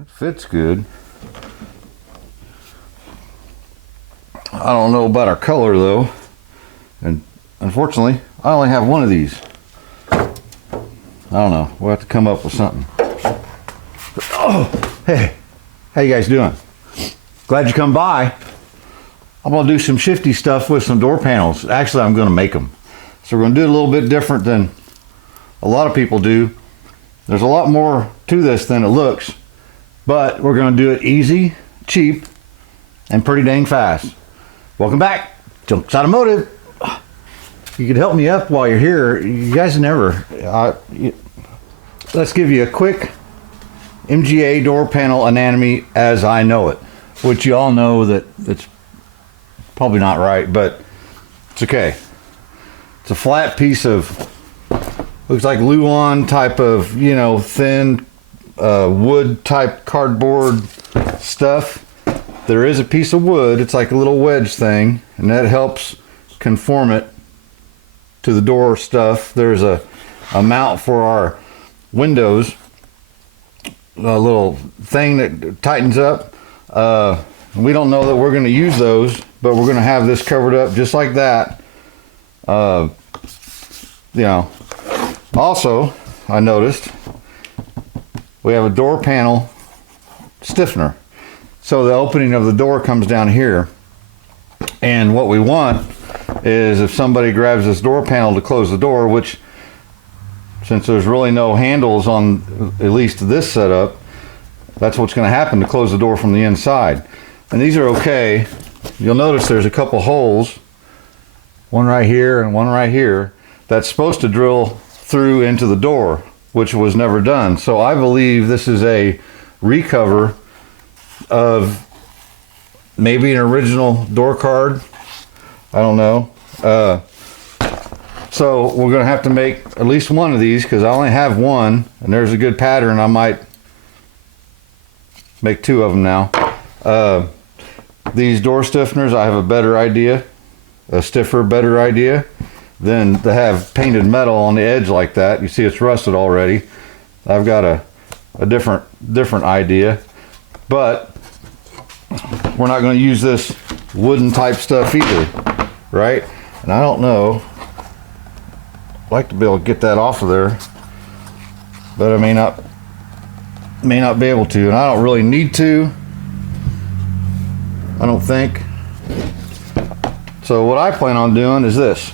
It fits good. I don't know about our color though, and unfortunately I only have one of these. I don't know, we'll have to come up with something. Oh, hey, how you guys doing? Glad you come by. I'm gonna do some shifty stuff with some door panels. Actually, I'm gonna make them. So we're gonna do it a little bit different than a lot of people do. There's a lot more to this than it looks, but we're gonna do it easy, cheap, and pretty dang fast. Welcome back, Automotive. You could help me up while you're here. You guys never, let's give you a quick MGA door panel anatomy as I know it, which you all know that it's probably not right, but it's okay. It's a flat piece of, looks like Luan type of, you know, thin wood type cardboard stuff. There is a piece of wood, it's like a little wedge thing, and that helps conform it to the door stuff. There's a mount for our windows, a little thing that tightens up. We don't know that we're going to use those, but we're going to have this covered up just like that. You know, also I noticed we have a door panel stiffener. So the opening of the door comes down here, and what we want is if somebody grabs this door panel to close the door, which since there's really no handles on at least this setup, that's what's going to happen to close the door from the inside. And these are okay. You'll notice there's a couple holes, one right here and one right here, that's supposed to drill through into the door, which was never done. So I believe this is a recover of maybe an original door card. I don't know. So we're going to have to make at least one of these because I only have one, and there's a good pattern. I might make two of them now. These door stiffeners, I have a better idea, a stiffer, better idea than to have painted metal on the edge like that. You see it's rusted already. I've got a different idea, but we're not going to use this wooden type stuff either, right? And I don't know, I'd like to be able to get that off of there, but I may not be able to, and I don't really need to, I don't think. So what I plan on doing is this.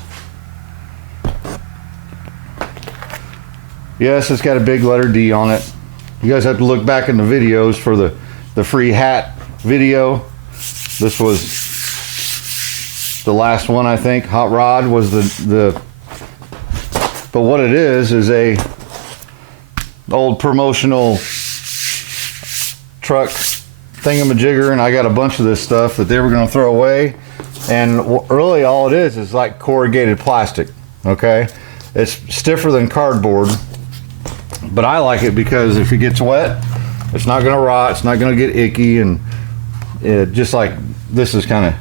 Yes, it's got a big letter D on it. You guys have to look back in the videos for the free hat video. This was the last one, I think. Hot Rod was the but what it is a old promotional truck thingamajigger, and I got a bunch of this stuff that they were going to throw away, and really all it is like corrugated plastic. Okay, it's stiffer than cardboard, but I like it because if it gets wet, it's not going to rot, it's not going to get icky, and just like this is kind of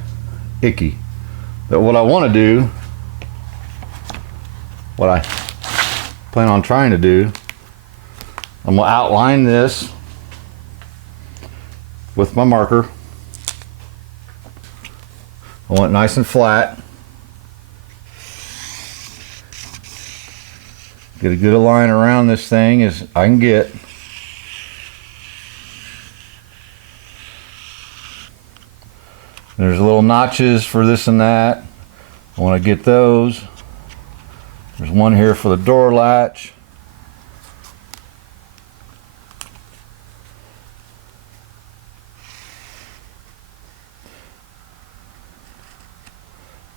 icky. But what I want to do, what I plan on trying to do, I'm going to outline this with my marker. I want it nice and flat. Get a good line around this thing as I can get. There's little notches for this and that. I want to get those. There's one here for the door latch.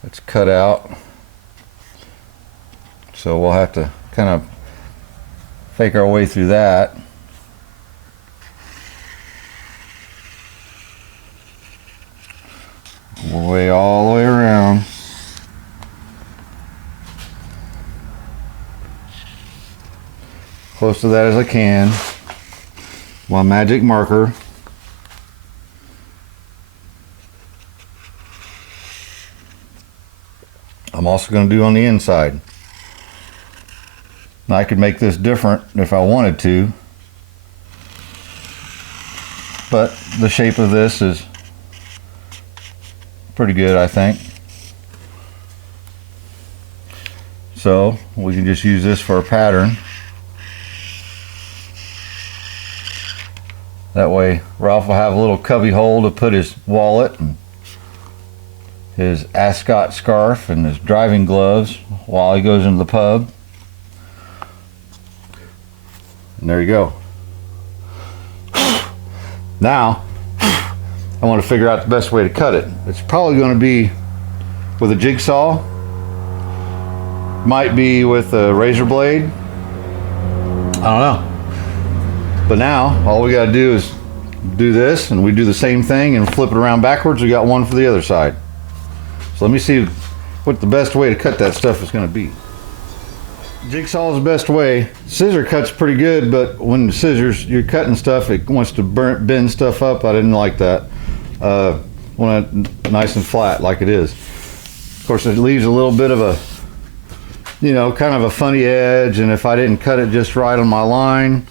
It's cut out. So we'll have to kind of fake our way through that. Way all the way around. Close to that as I can. My magic marker. I'm also going to do on the inside. Now I could make this different if I wanted to. but the shape of this is pretty good, I think. So we can just use this for a pattern. That way Ralph will have a little cubby hole to put his wallet and his ascot scarf and his driving gloves while he goes into the pub. And there you go. Now I want to figure out the best way to cut it. It's probably going to be with a jigsaw, might be with a razor blade, I don't know. But now all we got to do is do this, and we do the same thing and flip it around backwards. We got one for the other side. So let me see what the best way to cut that stuff is going to be. Jigsaw is the best way. Scissor cuts pretty good, but when the scissors, you're cutting stuff, it wants to bend stuff up. I didn't like that. Want it nice and flat like it is. Of course, it leaves a little bit of a, you know, kind of a funny edge, and if I didn't cut it just right on my line,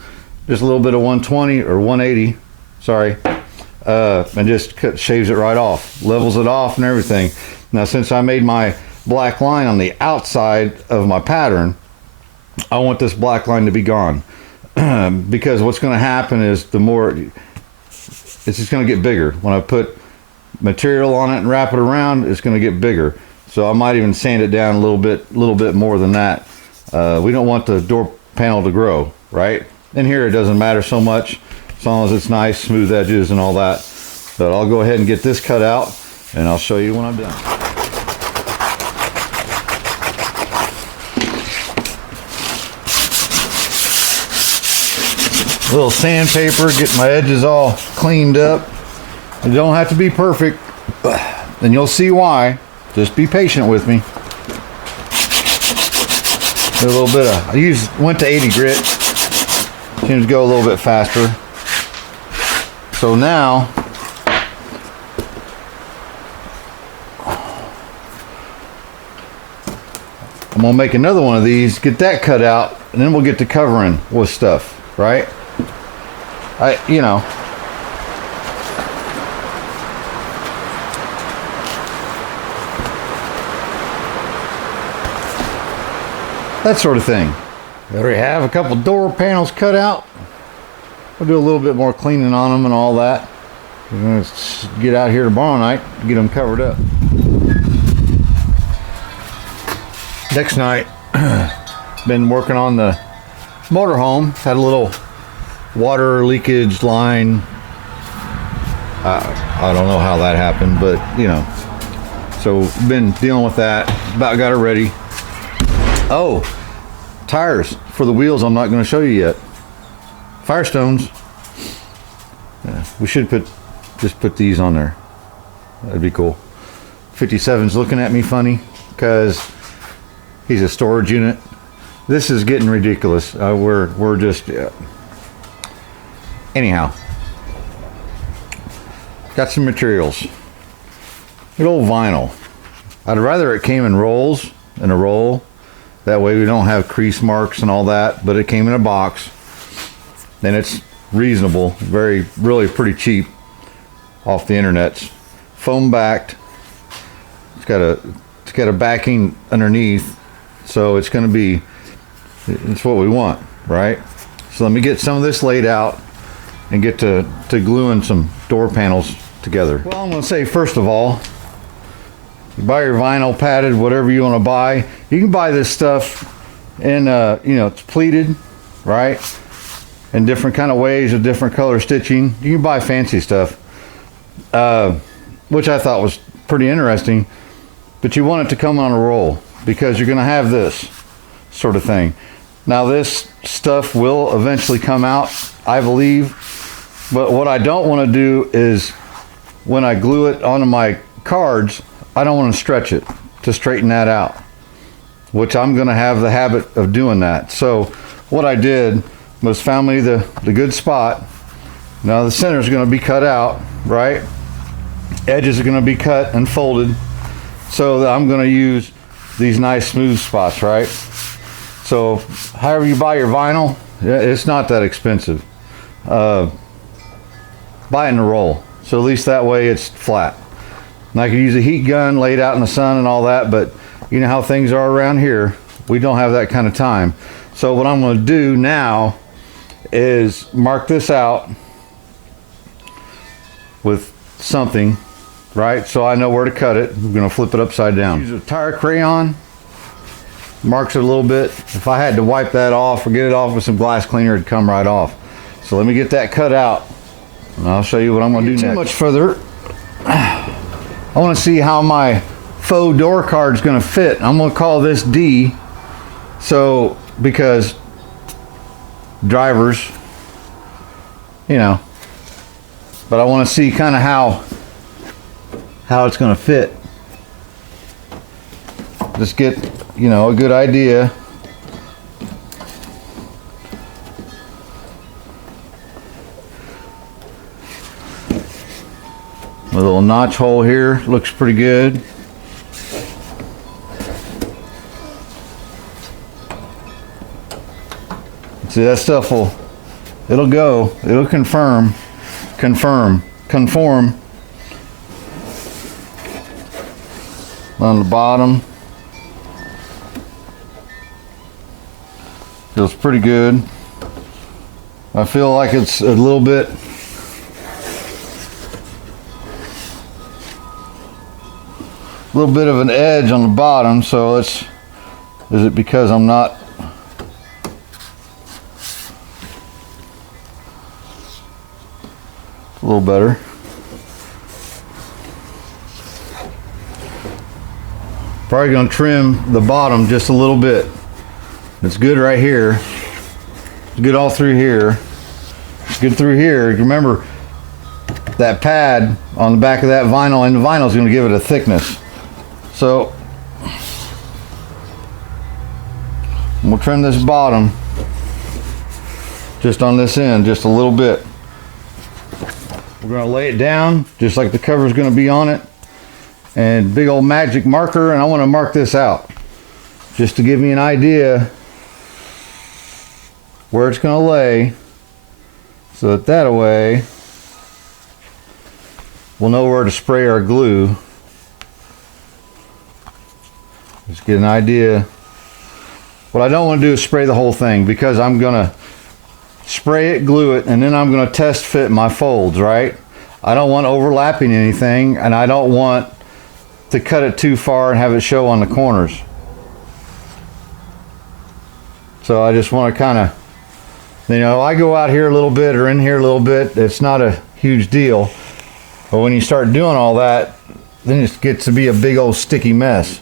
just a little bit of 120 or 180, sorry, and just shaves it right off, levels it off and everything. Now, since I made my black line on the outside of my pattern, I want this black line to be gone, because what's going to happen is the more, it's just going to get bigger. When I put material on it and wrap it around, it's going to get bigger. So I might even sand it down a little bit more than that. We don't want the door panel to grow, right? In here it doesn't matter so much, as long as it's nice, smooth edges and all that. But I'll go ahead and get this cut out, and I'll show you when I'm done. A little sandpaper, get my edges all cleaned up. It don't have to be perfect, and you'll see why. Just be patient with me. A little bit of, went to 80 grit. Seems to go a little bit faster. So now, I'm gonna make another one of these, get that cut out, and then we'll get to covering with stuff, right? You know. That sort of thing. We already have a couple door panels cut out. We'll do a little bit more cleaning on them and all that. We're going to get out here tomorrow night to get them covered up. Next night, been working on the motorhome. Had a little water leakage line. I don't know how that happened, but you know. So been dealing with that. About got it ready. Oh, tires for the wheels I'm not going to show you yet. Firestones. Yeah, we should just put these on there. That'd be cool. 57's looking at me funny because he's a storage unit. This is getting ridiculous. We're just anyhow. Got some materials. Good old vinyl. I'd rather it came in rolls, in a roll. That way we don't have crease marks and all that, but it came in a box. And it's reasonable, really pretty cheap off the internet. Foam backed. It's got a backing underneath, so it's what we want, right? So let me get some of this laid out and get to gluing some door panels together. Well, I'm going to say, first of all, you buy your vinyl padded, whatever you want to buy. You can buy this stuff in, it's pleated, right? In different kind of ways with different color stitching. You can buy fancy stuff, which I thought was pretty interesting. But you want it to come on a roll because you're going to have this sort of thing. Now this stuff will eventually come out, I believe. But what I don't want to do is when I glue it onto my cards, I don't want to stretch it to straighten that out, which I'm going to have the habit of doing that. So what I did was found me the good spot. Now the center is going to be cut out, right? Edges are going to be cut and folded. So I'm going to use these nice smooth spots, right? So however you buy your vinyl, it's not that expensive. biting the roll. So at least that way it's flat. And I could use a heat gun, lay it out in the sun and all that, but you know how things are around here. We don't have that kind of time. So what I'm going to do now is mark this out with something, right? So I know where to cut it. I'm going to flip it upside down. Use a tire crayon, marks it a little bit. If I had to wipe that off or get it off with some glass cleaner, it'd come right off. So let me get that cut out, and I'll show you what I'm going to do next. Too much further. I want to see how my faux door card is going to fit. I'm going to call this D. So because drivers, you know, but I want to see kind of how it's going to fit. Just get, you know, a good idea. A little notch hole here looks pretty good. See, that stuff it'll go, it'll conform. On the bottom. Feels pretty good. I feel like it's a little bit of an edge on the bottom, so is it because I'm not a little better? Probably going to trim the bottom just a little bit. It's good right here. It's good all through here. It's good through here. Remember that pad on the back of that vinyl, and the vinyl is going to give it a thickness. So we'll trim this bottom just on this end just a little bit. We're going to lay it down just like the cover is going to be on it, and big old magic marker, and I want to mark this out just to give me an idea where it's going to lay, so that way we'll know where to spray our glue. Just get an idea. What I don't want to do is spray the whole thing, because I'm going to spray it, glue it, and then I'm going to test fit my folds, right? I don't want overlapping anything, and I don't want to cut it too far and have it show on the corners. So I just want to kind of, you know, I go out here a little bit or in here a little bit. It's not a huge deal. But when you start doing all that, then it gets to be a big old sticky mess.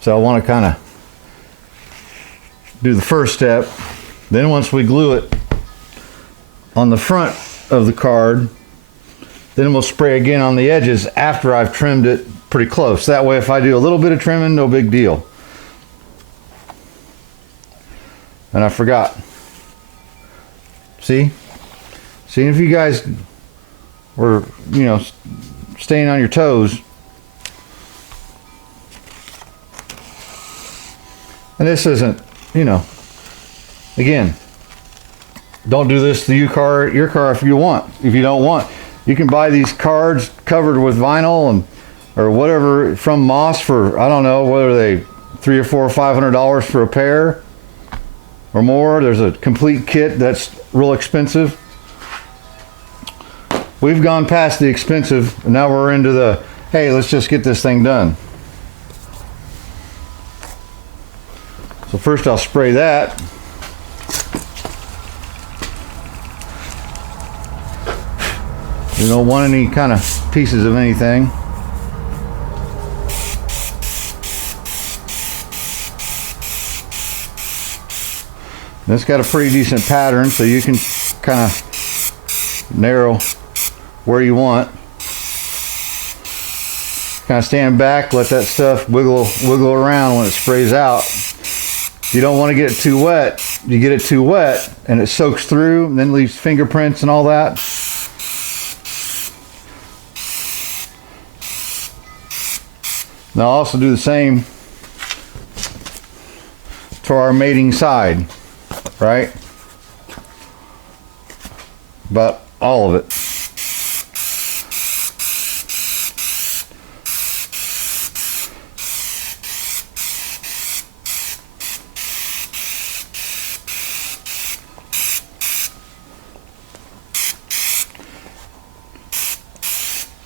So I want to kind of do the first step. Then once we glue it on the front of the card, then we'll spray again on the edges after I've trimmed it pretty close. That way if I do a little bit of trimming, no big deal. And I forgot. See if you guys were, you know, staying on your toes. And this isn't, you know, again, don't do this to your car if you want. If you don't want, you can buy these cards covered with vinyl and or whatever from Moss for, I don't know, whether they $300 or $400 or $500 for a pair or more. There's a complete kit that's real expensive. We've gone past the expensive, and now we're into the, hey, let's just get this thing done. So first I'll spray that. You don't want any kind of pieces of anything. And it's got a pretty decent pattern, so you can kind of narrow where you want. Kind of stand back, let that stuff wiggle around when it sprays out. You don't want to get it too wet. You get it too wet and it soaks through and then leaves fingerprints and all that. Now I'll also do the same to our mating side, right? About all of it.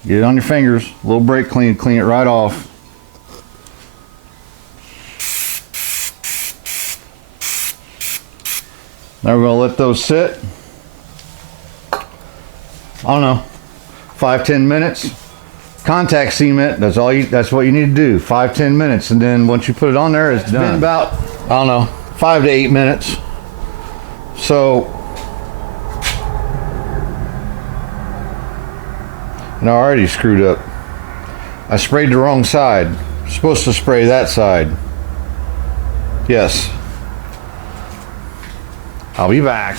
Get it on your fingers, a little brake clean, clean it right off. Now we're going to let those sit. I don't know, 5-10 minutes. Contact cement, that's what you need to do, 5-10 minutes, and then once you put it on there, it's done. Been about, I don't know, 5 to 8 minutes. So, and I already screwed up. I sprayed the wrong side. I'm supposed to spray that side. Yes. I'll be back.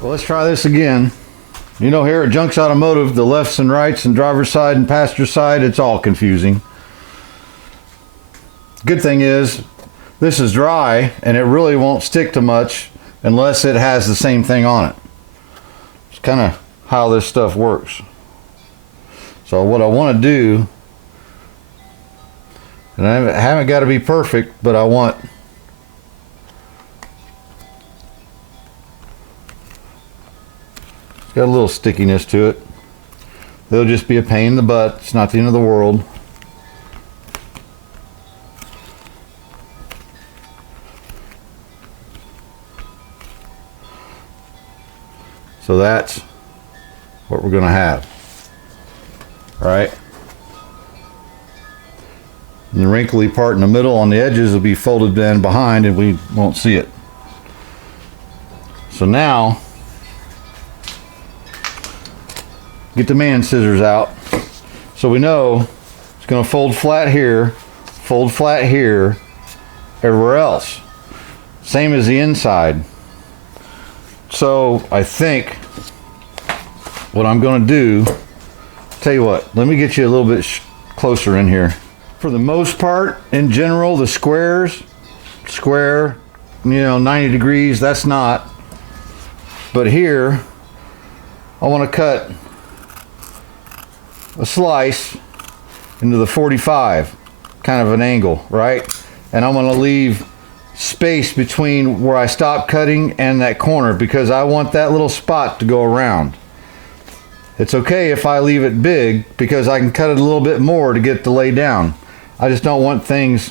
Well, let's try this again. You know, here at Junks Automotive, the lefts and rights and driver's side and passenger side, it's all confusing. Good thing is, this is dry and it really won't stick to much unless it has the same thing on it. It's kind of how this stuff works. So what I want to do, and I haven't got to be perfect, but I want got a little stickiness to it. They'll just be a pain in the butt. It's not the end of the world. So that's what we're going to have. All right. And the wrinkly part in the middle on the edges will be folded in behind and we won't see it. So now, get the man scissors out. So we know it's going to fold flat here, everywhere else. Same as the inside. So I think what I'm going to do, tell you what, let me get you a little bit closer in here. For the most part, in general, the square, you know, 90 degrees, that's not. But here, I want to cut a slice into the 45, kind of an angle, right? And I'm going to leave space between where I stop cutting and that corner because I want that little spot to go around. It's okay if I leave it big because I can cut it a little bit more to get it to lay down. I just don't want things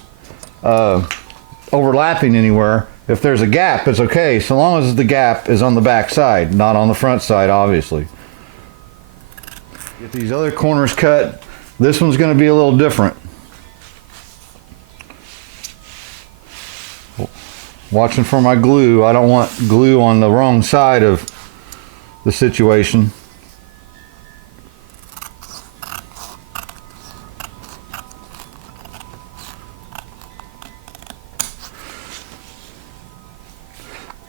overlapping anywhere. If there's a gap, it's okay, so long as the gap is on the back side, not on the front side, obviously. Get these other corners cut. This one's going to be a little different. Watching for my glue. I don't want glue on the wrong side of the situation.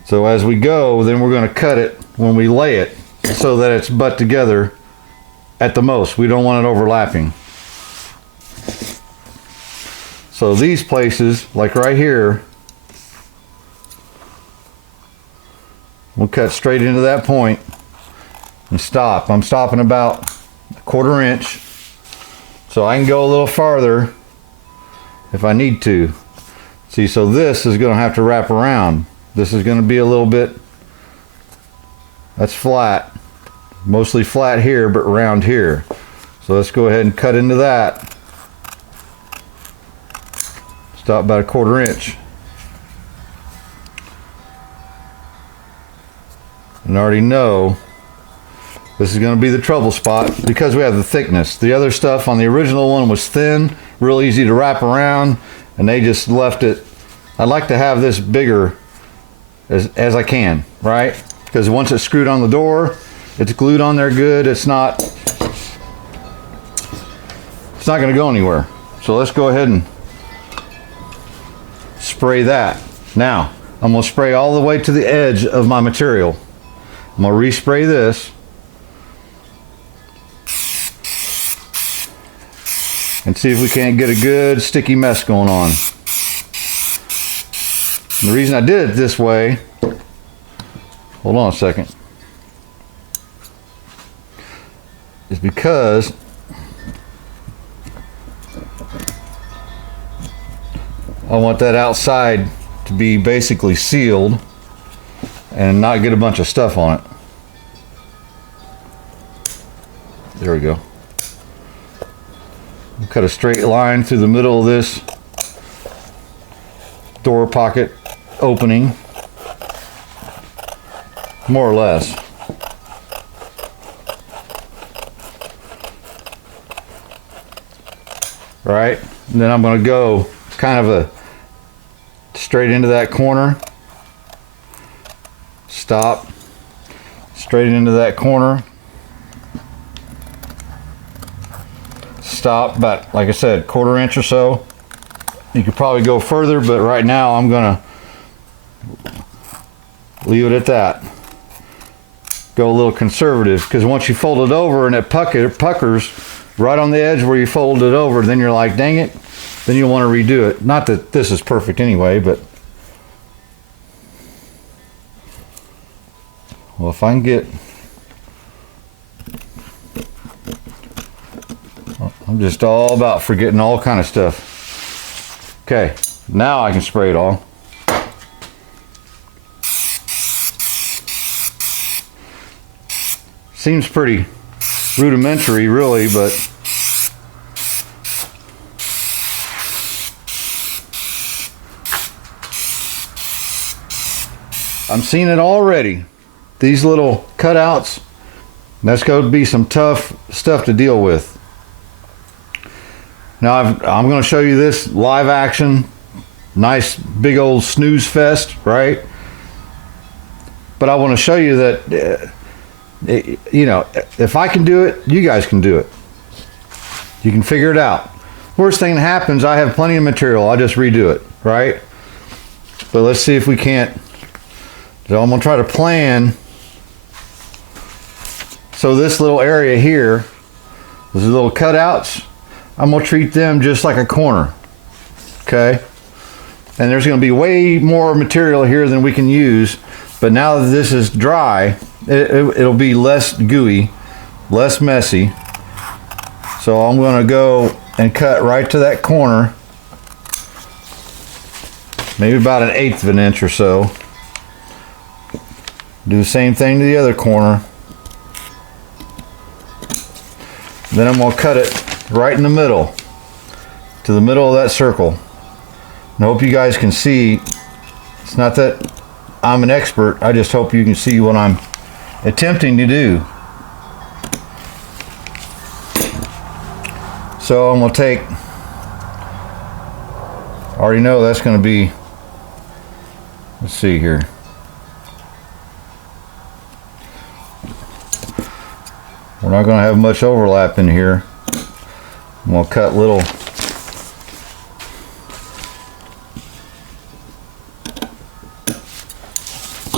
So as we go, then we're going to cut it when we lay it so that it's butt together at the most. We don't want it overlapping. So these places, like right here, we'll cut straight into that point and stop. I'm stopping about a 1/4 inch so I can go a little farther if I need to. See, so this is going to have to wrap around. This is going to be a little bit, that's flat, mostly flat here, but round here. So let's go ahead and cut into that. Stop about a 1/4 inch. And I already know this is going to be the trouble spot because we have the thickness. The other stuff on the original one was thin, real easy to wrap around, and they just left it. I'd like to have this bigger as I can, right? Because once it's screwed on the door, it's glued on there good. It's not going to go anywhere. So let's go ahead and spray that. Now, I'm going to spray all the way to the edge of my material. I'm going to respray this. And see if we can't get a good sticky mess going on. And the reason I did it this way, hold on a second. is because I want that outside to be basically sealed and not get a bunch of stuff on it. There we go. We'll cut a straight line through the middle of this door pocket opening, more or less. Right? And then I'm going to go kind of a straight into that corner. Stop. Straight into that corner. Stop, about, like I said, 1/4 inch or so. You could probably go further, but right now I'm gonna leave it at that. Go a little conservative, because once you fold it over and it puckers right on the edge where you fold it over, then you're like, dang it, then you'll want to redo it. Not that this is perfect anyway, but well, if I can get, I'm just all about forgetting all kind of stuff. Okay, now I can spray it all. Seems pretty rudimentary, really, but I'm seeing it already. These little cutouts, that's going to be some tough stuff to deal with. Now I'm going to show you this live action, nice big old snooze fest, right? But I want to show you that, you know, if I can do it, you guys can do it. You can figure it out. Worst thing that happens, I have plenty of material. I just redo it, right? But let's see if we can't. So I'm going to try to plan. So this little area here, those little cutouts, I'm going to treat them just like a corner, okay? And there's going to be way more material here than we can use, but now that this is dry, it'll be less gooey, less messy. So I'm going to go and cut right to that corner, maybe about 1/8 of an inch or so. Do the same thing to the other corner. Then I'm going to cut it right in the middle, to the middle of that circle. And I hope you guys can see. It's not that I'm an expert, I just hope you can see what I'm attempting to do. So I'm going to take, I already know that's going to be, let's see here. We're not going to have much overlap in here. I'm going to cut little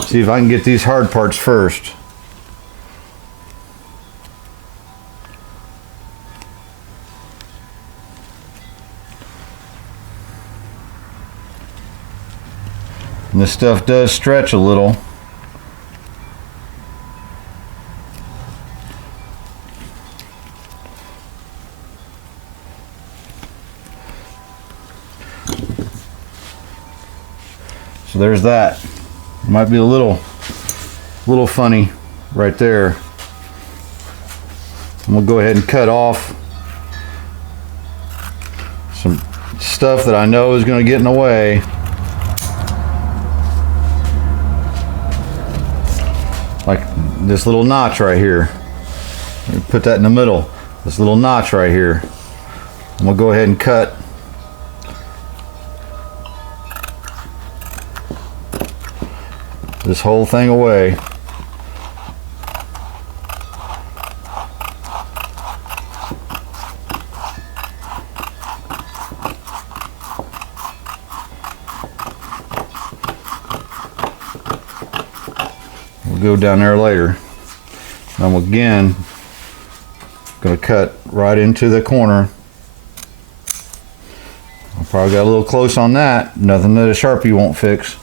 see if I can get these hard parts first. And this stuff does stretch a little. So there's that. It might be a little funny right there. I'm gonna go ahead and cut off some stuff that I know is gonna get in the way. Like this little notch right here. Put that in the middle. This little notch right here. I'm gonna go ahead and cut this whole thing away. We'll go down there later. I'm again going to cut right into the corner. I probably got a little close on that. Nothing that a Sharpie won't fix.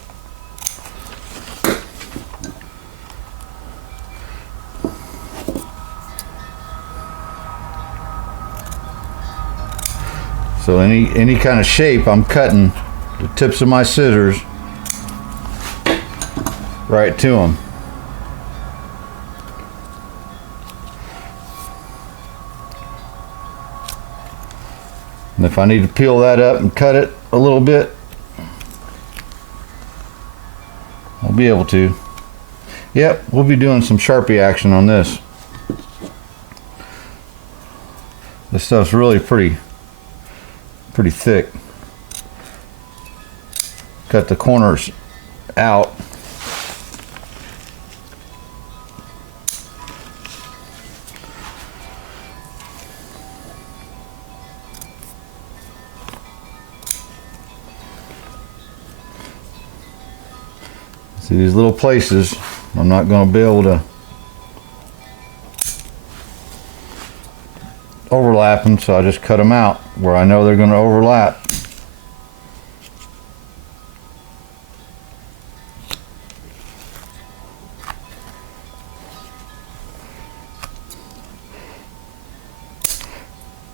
So any kind of shape, I'm cutting the tips of my scissors right to them. And if I need to peel that up and cut it a little bit, I'll be able to. Yep, we'll be doing some Sharpie action on this. This stuff's really pretty thick. Cut the corners out. See these little places, I'm not going to be able to overlap them, so I just cut them out where I know they're going to overlap.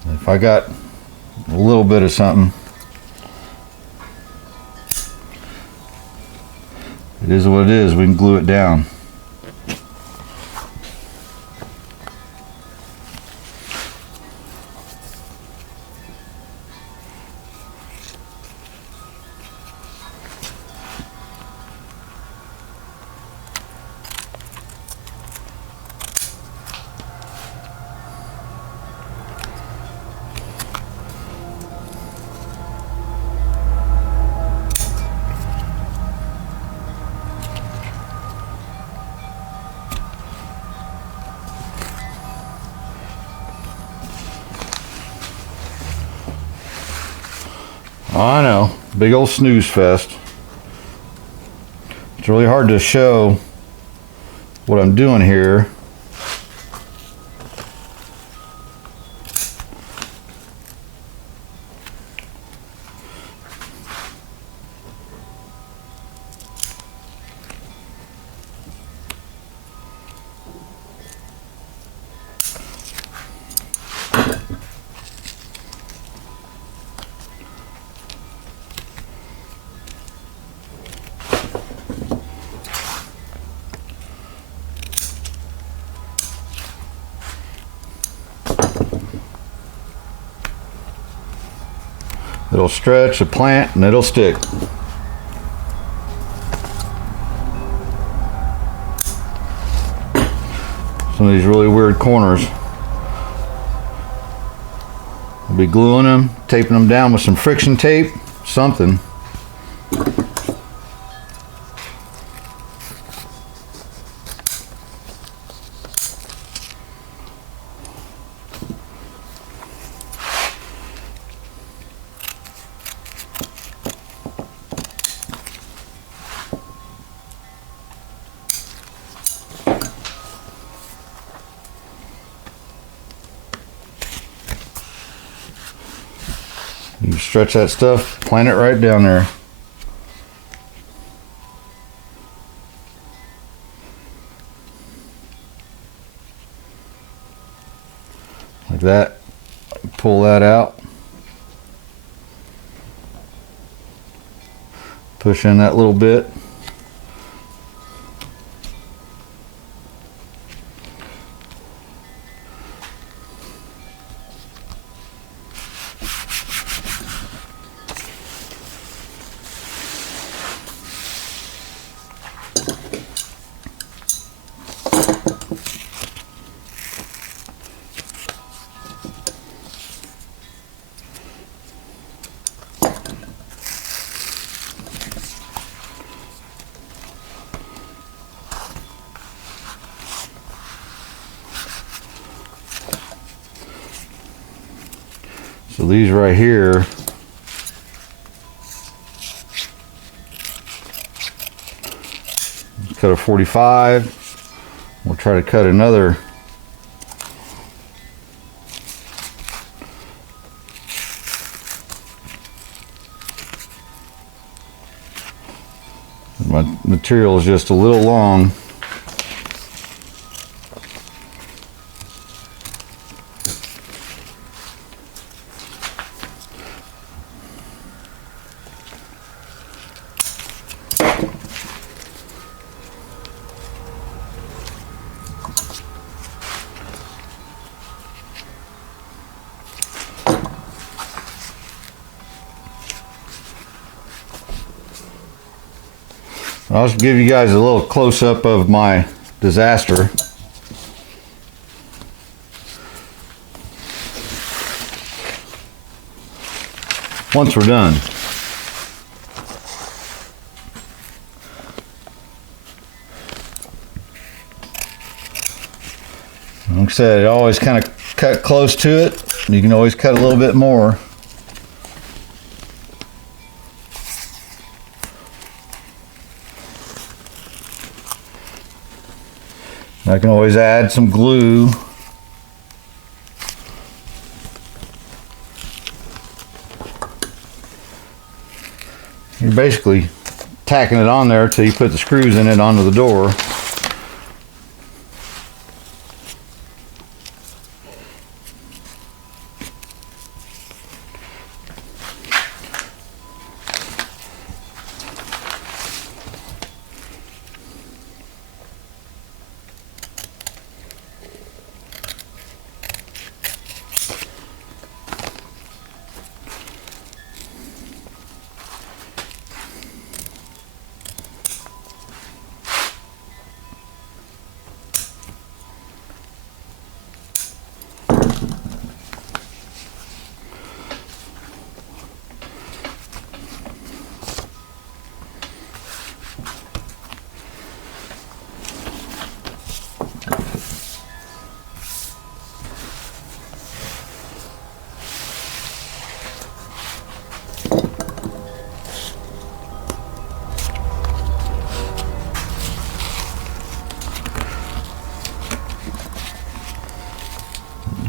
If I got a little bit of something, it is what it is. We can glue it down. I know, big old snooze fest. It's really hard to show what I'm doing here. It'll stretch a plant and it'll stick. Some of these really weird corners. I'll be gluing them, taping them down with some friction tape, something. You stretch that stuff, plant it right down there. Like that. Pull that out. Push in that little bit. So these right here, cut a 45. We'll try to cut another . My material is just a little long. I'll just give you guys a little close-up of my disaster. Once we're done. Like I said, it always kind of cut close to it. You can always cut a little bit more. I can always add some glue. You're basically tacking it on there till you put the screws in it onto the door.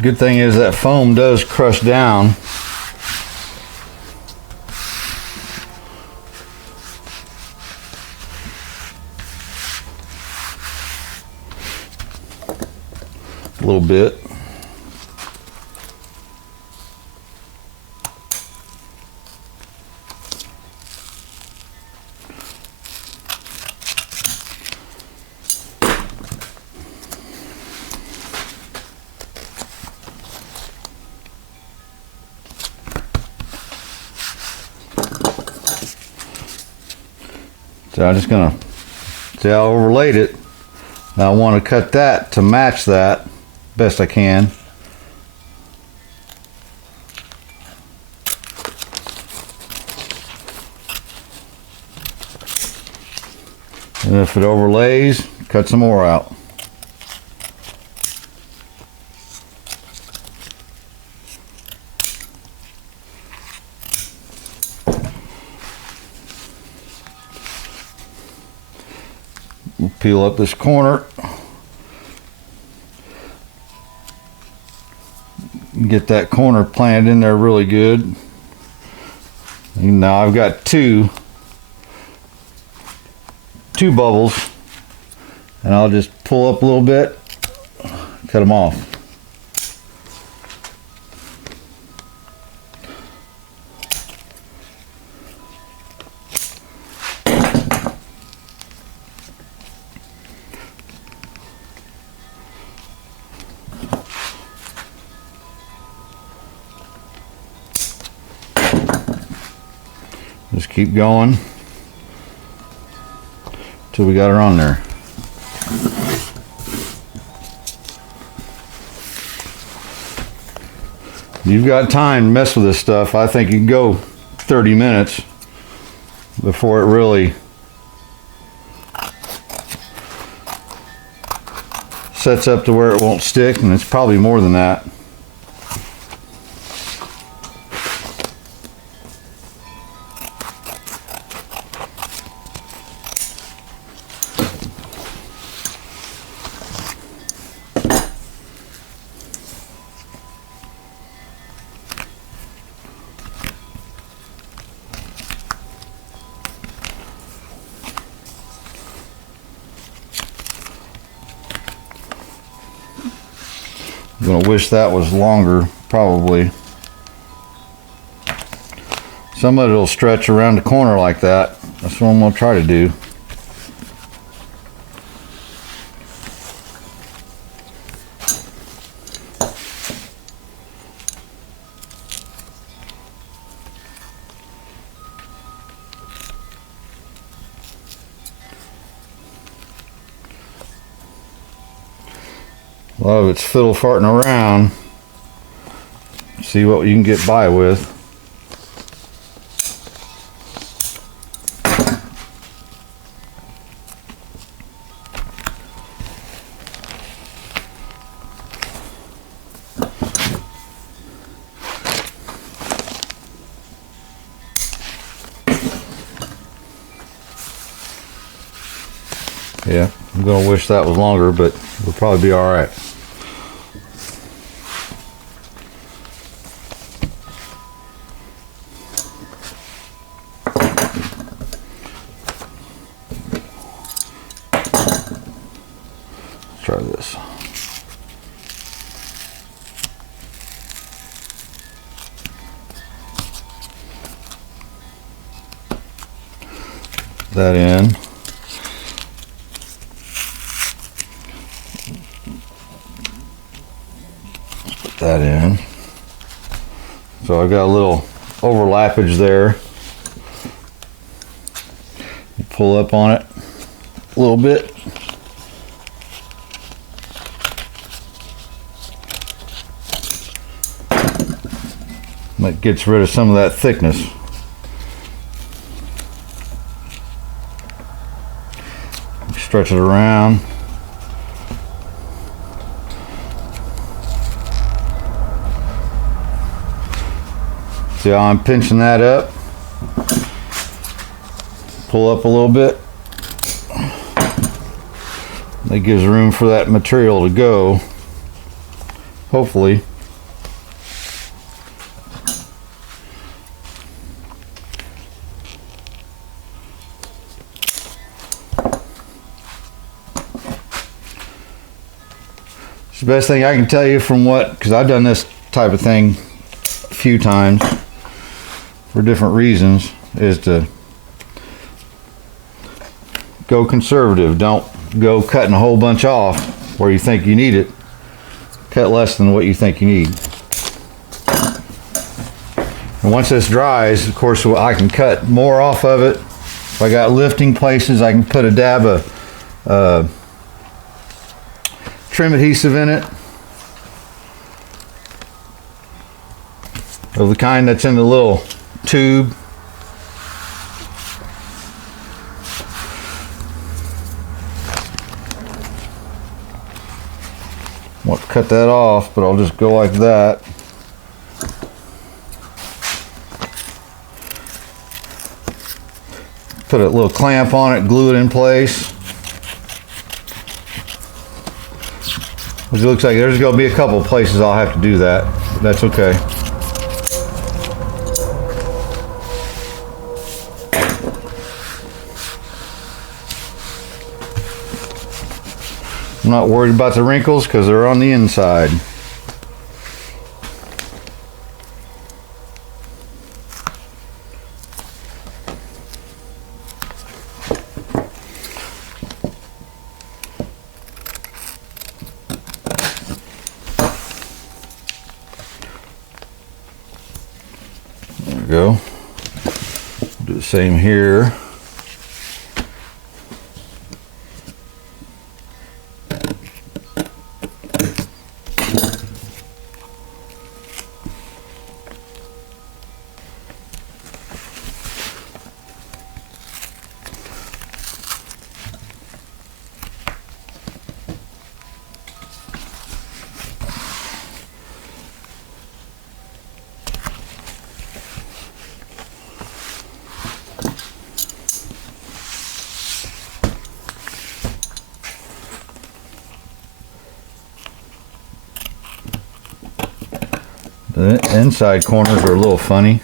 Good thing is that foam does crush down. A little bit. So I'm just gonna see how I overlaid it. Now I want to cut that to match that best I can. And if it overlays, cut some more out. We'll peel up this corner. Get that corner planted in there really good. And now I've got two bubbles, and I'll just pull up a little bit, cut them off. Just keep going till we got her on there. You've got time to mess with this stuff. I think you can go 30 minutes before it really sets up to where it won't stick, and it's probably more than that. I'm gonna wish that was longer, probably. Some of it will stretch around the corner like that. That's what I'm gonna try to do. A lot of it's fiddle farting around. See what you can get by with. Yeah, I'm gonna wish that was longer, but we'll probably be all right. Let's try this. That in. That in. So I got a little overlappage there. Pull up on it a little bit. That gets rid of some of that thickness. Stretch it around. See how I'm pinching that up? Pull up a little bit. That gives room for that material to go, hopefully. It's the best thing I can tell you from what, because I've done this type of thing a few times for different reasons, is to go conservative. Don't go cutting a whole bunch off where you think you need it. Cut less than what you think you need. And once this dries, of course, I can cut more off of it. If I got lifting places, I can put a dab of trim adhesive in it, of the kind that's in the little tube. Want to cut that off, but I'll just go like that. Put a little clamp on it, glue it in place. It looks like there's going to be a couple of places I'll have to do that. But that's okay. I'm not worried about the wrinkles because they're on the inside. There we go. Do the same here. The inside corners are a little funny.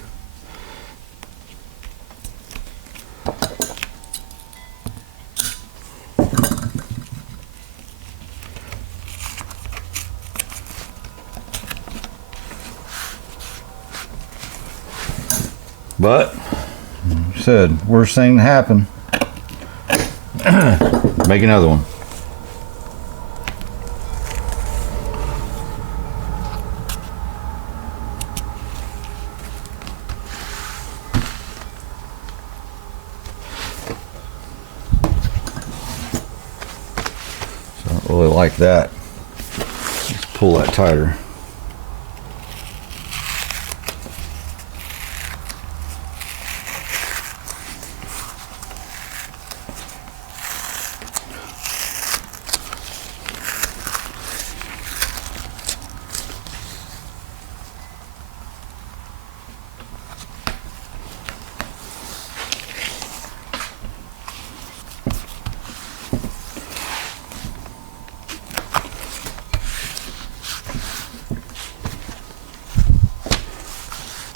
But, like I said, worst thing to happen. Make another one. So I don't really like that. pull that tighter.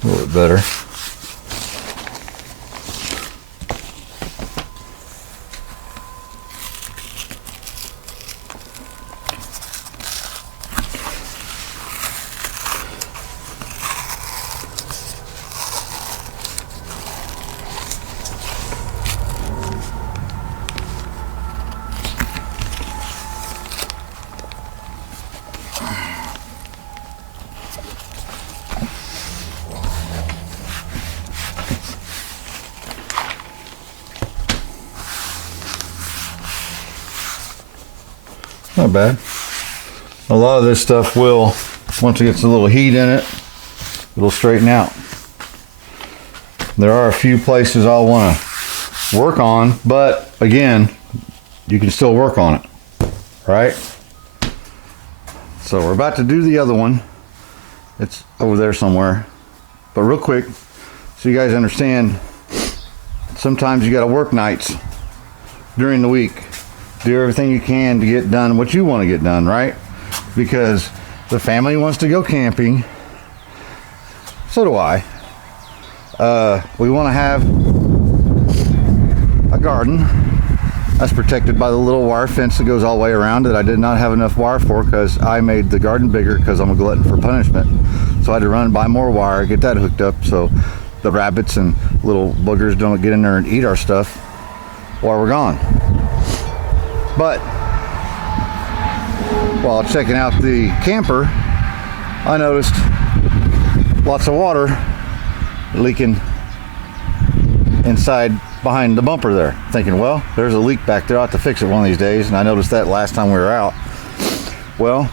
A little bit better. Not bad. A lot of this stuff will, once it gets a little heat in it, it'll straighten out. There are a few places I'll want to work on, but again, you can still work on it, right? So we're about to do the other one. It's over there somewhere. But real quick, so you guys understand, sometimes you got to work nights during the week. Do everything you can to get done what you want to get done, right? Because the family wants to go camping. So do I. We want to have a garden that's protected by the little wire fence that goes all the way around it. I did not have enough wire for because I made the garden bigger because I'm a glutton for punishment. So I had to run and buy more wire, get that hooked up so the rabbits and little boogers don't get in there and eat our stuff while we're gone. But while checking out the camper, I noticed lots of water leaking inside behind the bumper there. Thinking, well, there's a leak back there. I'll have to fix it one of these days. And I noticed that last time we were out. Well,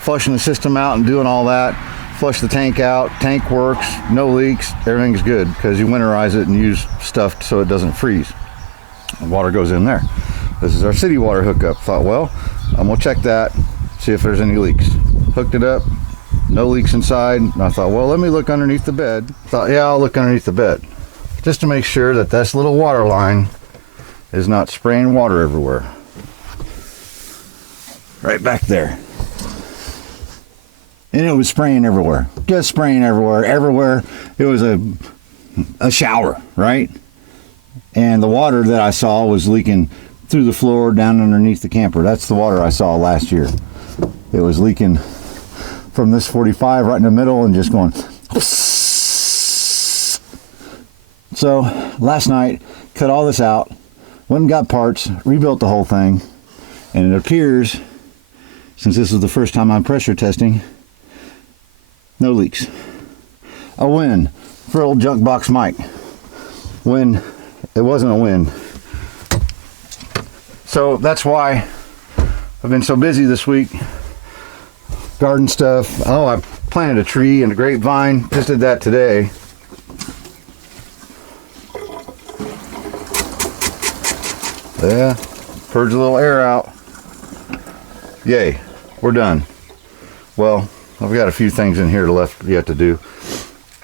flushing the system out and doing all that, flush the tank out, tank works, no leaks, everything's good because you winterize it and use stuff so it doesn't freeze. Water goes in there. This is our city water hookup. Thought, well, I'm gonna check that, see if there's any leaks. Hooked it up, no leaks inside. And I thought, well, let me look underneath the bed. Thought, yeah, I'll look underneath the bed just to make sure that this little water line is not spraying water everywhere. Right back there. And it was spraying everywhere, just spraying everywhere. It was a shower, right? And the water that I saw was leaking through the floor down underneath the camper. That's the water I saw last year. It was leaking from this 45 right in the middle and just going. So last night, cut all this out, went and got parts, rebuilt the whole thing, and it appears, since this is the first time I'm pressure testing, no leaks. A win for old junkboxmike. Win. It wasn't a win. So that's why I've been so busy this week. Garden stuff. Oh, I planted a tree and a grapevine. Just did that today. Yeah, purge a little air out. Yay, we're done. Well, I've got a few things in here left yet to do.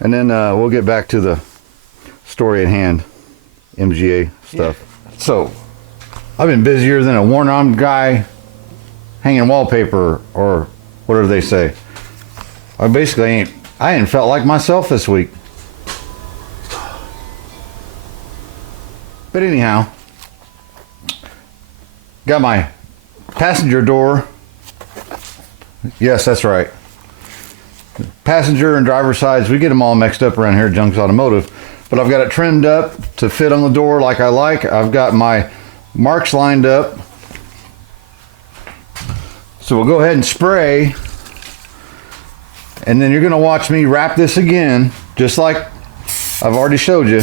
And then we'll get back to the story at hand. MGA stuff. Yeah. So I've been busier than a worn-on guy hanging wallpaper, or whatever they say. I ain't felt like myself this week. But anyhow, got my passenger door. Yes, that's right. Passenger and driver sides, we get them all mixed up around here at Junk's Automotive. But I've got it trimmed up to fit on the door like I like. I've got my marks lined up. So we'll go ahead and spray. And then you're going to watch me wrap this again, just like I've already showed you.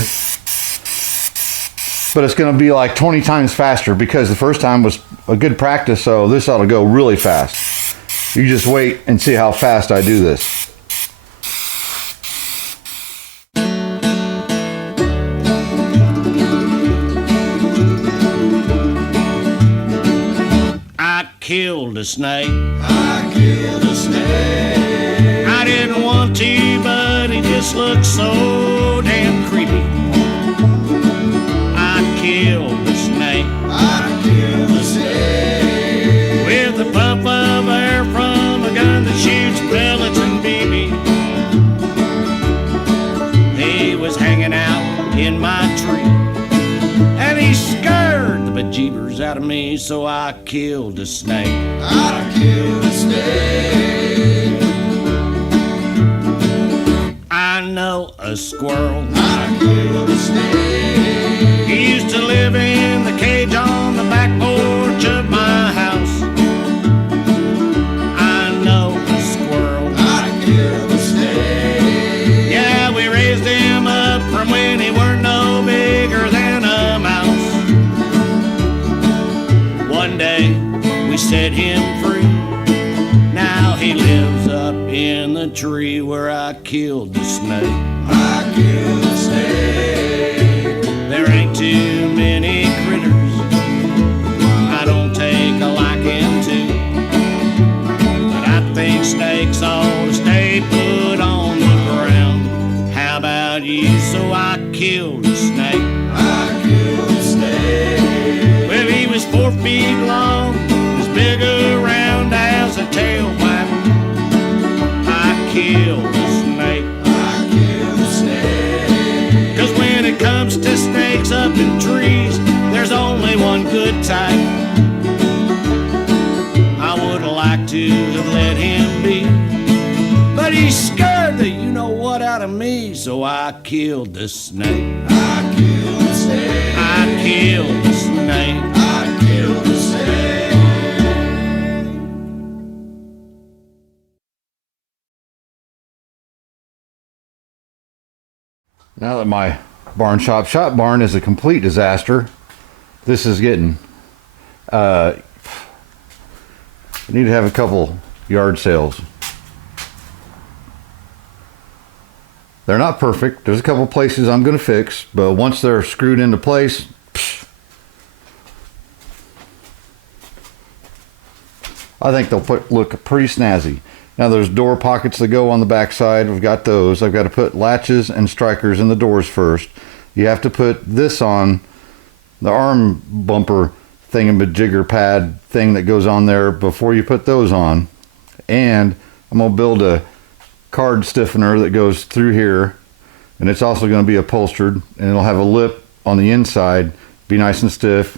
but it's going to be like 20 times faster because the first time was a good practice, so this ought to go really fast. You just wait and see how fast I do this. I killed a snake. I killed a snake. I didn't want to, but it just looked so damn creepy. I killed a snake. I killed a snake. With the puff of air from a gun that shoots pellets and BB. He was hanging out in my tree, and he scared the bejeebers out of me, so I killed a snake. I killed a snake. I know a squirrel. I killed a snake. He used to live in the cage on the back porch of my house. I know a squirrel. I killed a snake. Yeah, we raised him up from when he weren't no bigger than a mouse. One day we set him free. Now he lives up in the tree where I killed the snake. I killed the snake. There ain't too many critters I don't take a liking to, but I think snakes ought to stay put on the ground. How about you? So I killed a snake. I killed a snake. Well, he was 4 feet long, as big around as a tailpipe. I killed a snake. I killed a snake. 'Cause when it comes to snakes up in trees, there's only one good type. I would have liked to have let him be, but he scared the you-know-what out of me, so I killed the snake. I killed the snake. I killed the snake. I killed the snake. Now that my shop barn is a complete disaster, this is getting, I need to have a couple yard sales. They're not perfect. There's a couple places I'm going to fix, but once they're screwed into place, I think they'll look pretty snazzy. Now there's door pockets that go on the back side. We've got those. I've got to put latches and strikers in the doors first. You have to put this on, the arm bumper thingamajigger pad thing that goes on there before you put those on. And I'm going to build a card stiffener that goes through here, and it's also going to be upholstered, and it'll have a lip on the inside, be nice and stiff.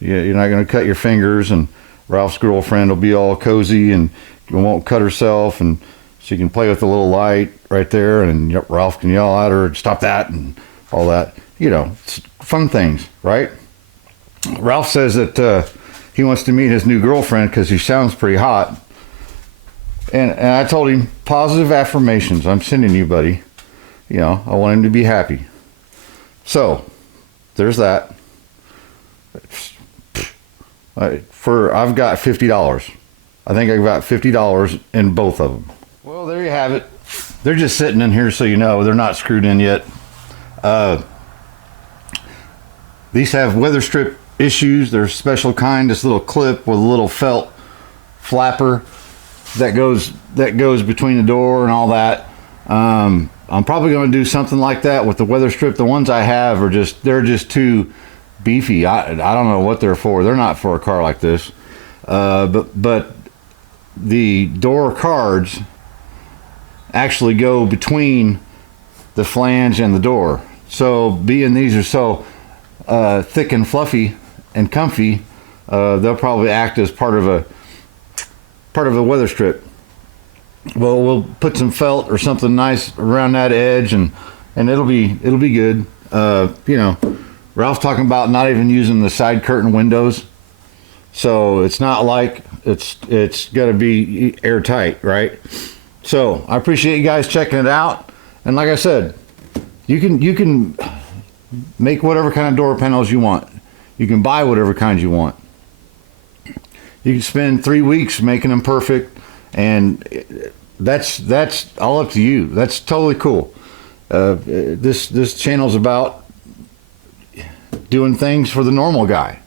You're not going to cut your fingers, and Ralph's girlfriend will be all cozy and won't cut herself, and she can play with the little light right there, and Ralph can yell at her, stop that, and all that. It's fun things, right? Ralph says that he wants to meet his new girlfriend because she sounds pretty hot. And I told him, positive affirmations. I'm sending you, buddy. I want him to be happy. So, there's that. I've got $50. I think I've got $50 in both of them. Well, there you have it. They're just sitting in here, so you know. They're not screwed in yet. These have weather strip issues. They're a special kind. This little clip with a little felt flapper that goes between the door and all that. I'm probably going to do something like that with the weather strip. The ones I have they're just too beefy. I don't know what they're for. They're not for a car like this. But the door cards actually go between the flange and the door. So being these are so thick and fluffy and comfy, they'll probably act as part of a weather strip. Well, we'll put some felt or something nice around that edge, and it'll be good. Ralph's talking about not even using the side curtain windows, so it's not like it's got to be airtight, right? So I appreciate you guys checking it out, and like I said, you can Make whatever kind of door panels you want. You can buy whatever kind you want. You can spend 3 weeks making them perfect, and that's all up to you. That's totally cool. This channel's about doing things for the normal guy,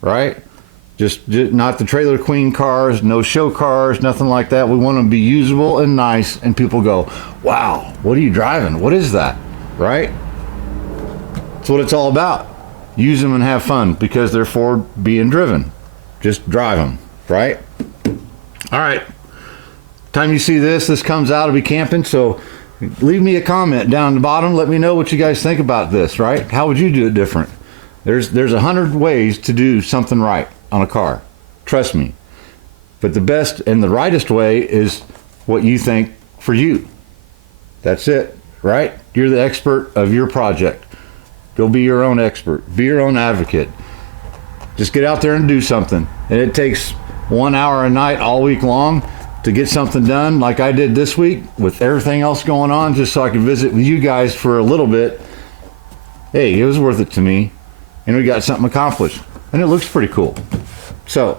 right? Just not the trailer queen cars, no show cars, nothing like that. We want them to be usable and nice, and people go, wow, what are you driving? What is that? Right? That's what it's all about. Use them and have fun, because they're for being driven. Just drive them, right? All right. Time you see this comes out, I'll be camping, so leave me a comment down the bottom. Let me know what you guys think about this, right? How would you do it different? There's 100 ways to do something right on a car. Trust me. But the best and the rightest way is what you think for you. That's it, right? You're the expert of your project. Go be your own expert. Be your own advocate. Just get out there and do something. And it takes 1 hour a night all week long to get something done like I did this week with everything else going on, just so I could visit with you guys for a little bit. Hey, it was worth it to me. And we got something accomplished. And it looks pretty cool. So,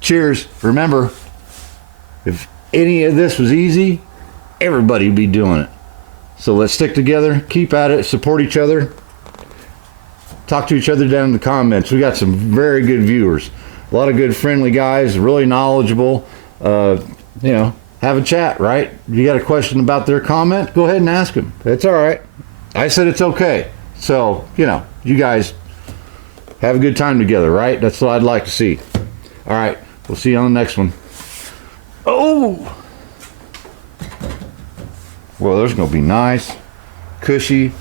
cheers. Remember, if any of this was easy, everybody would be doing it. So let's stick together, keep at it, support each other. Talk to each other down in the comments. We got some very good viewers. A lot of good friendly guys, really knowledgeable. Have a chat, right? If you got a question about their comment, go ahead and ask them. It's all right. I said it's okay. So, you guys have a good time together, right? That's what I'd like to see. All right. We'll see you on the next one. Oh! Well, there's going to be nice, cushy.